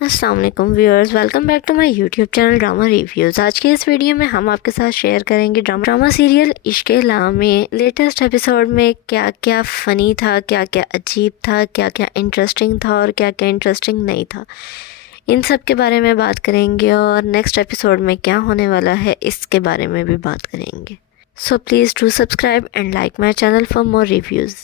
अस्सलाम वालेकुम viewers, welcome back to my YouTube channel drama reviews. आज के इस वीडियो में हम आपके साथ शेयर करेंगे ड्रामा सीरियल इश्क़-ए ला में लेटेस्ट एपिसोड में क्या क्या फ़नी था, क्या क्या अजीब था, क्या क्या इंटरेस्टिंग था और क्या क्या इंटरेस्टिंग नहीं था। इन सब के बारे में बात करेंगे और नेक्स्ट एपिसोड में क्या होने वाला है इसके बारे में भी बात करेंगे। So please do subscribe and like my channel for more reviews.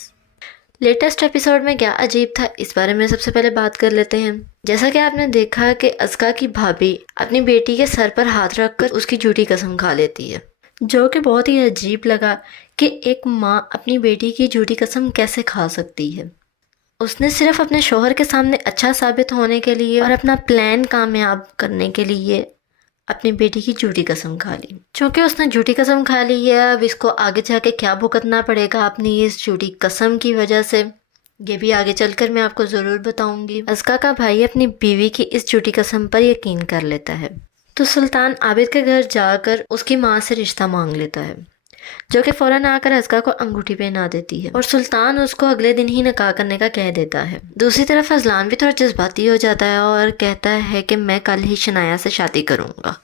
Latest episode में क्या अजीब था इस बारे में सबसे पहले बात कर लेते हैं। जैसा कि आपने देखा कि अस्का की भाभी अपनी बेटी के सर पर हाथ रखकर उसकी झूठी कसम खा लेती है, जो कि बहुत ही अजीब लगा कि एक माँ अपनी बेटी की झूठी कसम कैसे खा सकती है। उसने सिर्फ अपने शोहर के सामने अच्छा साबित होने के लिए और अपना प्लान कामयाब करने के लिए अपनी बेटी की झूठी कसम खा ली। चूँकि उसने झूठी कसम खा ली है, अब इसको आगे जाके क्या भुगतना पड़ेगा अपनी इस झूठी कसम की वजह से, ये भी आगे चलकर मैं आपको ज़रूर बताऊंगी। अस्का का भाई अपनी बीवी की इस झूठी कसम पर यकीन कर लेता है, तो सुल्तान आबिद के घर जाकर उसकी माँ से रिश्ता मांग लेता है, जो कि फ़ौरन आकर अस्का को अंगूठी पहना देती है और सुल्तान उसको अगले दिन ही निकाह करने का कह देता है। दूसरी तरफ अजलान भी थोड़ा जज्बाती हो जाता है और कहता है कि मैं कल ही शनाया से शादी करूँगा।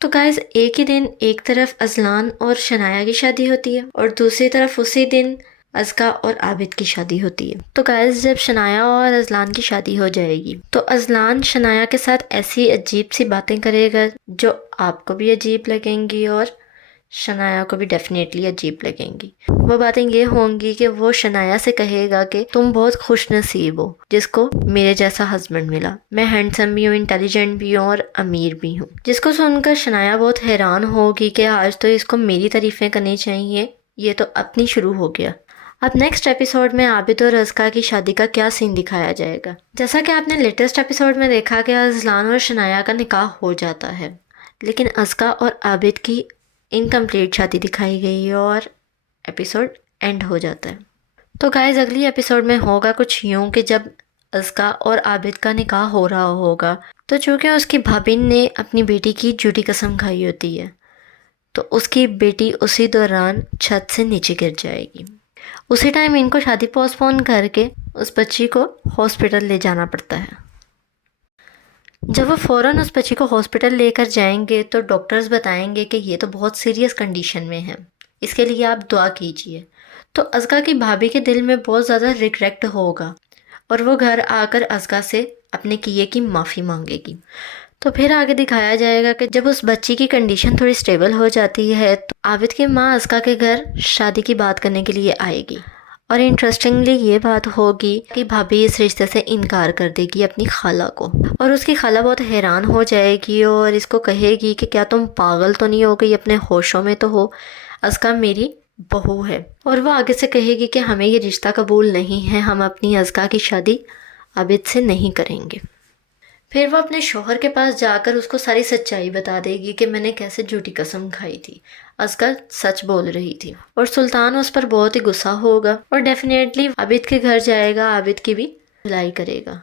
तो गाइस, एक ही दिन एक तरफ अजलान और शनाया की शादी होती है और दूसरी तरफ उसी दिन अस्का और आबिद की शादी होती है। तो गाइस, जब शनाया और अजलान की शादी हो जाएगी तो अजलान शनाया के साथ ऐसी अजीब सी बातें करेगा जो आपको भी अजीब लगेंगी और शनाया को भी डेफिनेटली अजीब लगेंगी। वो बातें ये होंगी कि वो शनाया से कहेगा कि तुम बहुत खुश नसीब हो जिसको मेरे जैसा हस्बैंड मिला। मैं हैंडसम भी हूँ, इंटेलिजेंट भी हूँ और अमीर भी हूँ। जिसको सुनकर शनाया बहुत हैरान होगी कि आज तो इसको मेरी तारीफ़ें करनी चाहिए, ये तो अपनी शुरू हो गया। अब नेक्स्ट एपिसोड में आबिद और अस्का की शादी का क्या सीन दिखाया जाएगा। जैसा कि आपने लेटेस्ट एपिसोड में देखा कि अजलान और शनाया का निकाह हो जाता है, लेकिन अस्का और आबिद की इनकम्प्लीट शादी दिखाई गई और एपिसोड एंड हो जाता है। तो गाइस, अगली एपिसोड में होगा कुछ यूँ कि जब अस्का और आबिद का निकाह हो रहा होगा, तो चूँकि उसकी भाभी ने अपनी बेटी की झूठी कसम खाई होती है, तो उसकी बेटी उसी दौरान छत से नीचे गिर जाएगी। उसी टाइम इनको शादी पोस्टपोन करके उस बच्ची को हॉस्पिटल ले जाना पड़ता है। जब वो फ़ौरन उस बच्ची को हॉस्पिटल लेकर जाएंगे तो डॉक्टर्स बताएंगे कि ये तो बहुत सीरियस कंडीशन में है, इसके लिए आप दुआ कीजिए। तो अस्का की भाभी के दिल में बहुत ज़्यादा रिग्रेट होगा और वो घर आकर अस्का से अपने किए की माफ़ी मांगेगी। तो फिर आगे दिखाया जाएगा कि जब उस बच्ची की कंडीशन थोड़ी स्टेबल हो जाती है तो आबिद की माँ अस्का के घर शादी की बात करने के लिए आएगी और इंटरेस्टिंगली ये बात होगी कि भाभी इस रिश्ते से इनकार कर देगी अपनी खाला को और उसकी खाला बहुत हैरान हो जाएगी और इसको कहेगी कि क्या तुम पागल तो नहीं हो गई, अपने होशों में तो हो, अस्का मेरी बहू है। और वो आगे से कहेगी कि हमें ये रिश्ता कबूल नहीं है, हम अपनी अस्का की शादी आबिद से नहीं करेंगे। फिर वो अपने शोहर के पास जाकर उसको सारी सच्चाई बता देगी कि मैंने कैसे झूठी कसम खाई थी, अस्का सच बोल रही थी। और सुल्तान उस पर बहुत ही गुस्सा होगा और डेफिनेटली आबिद के घर जाएगा, आबिद की भी धुलाई करेगा।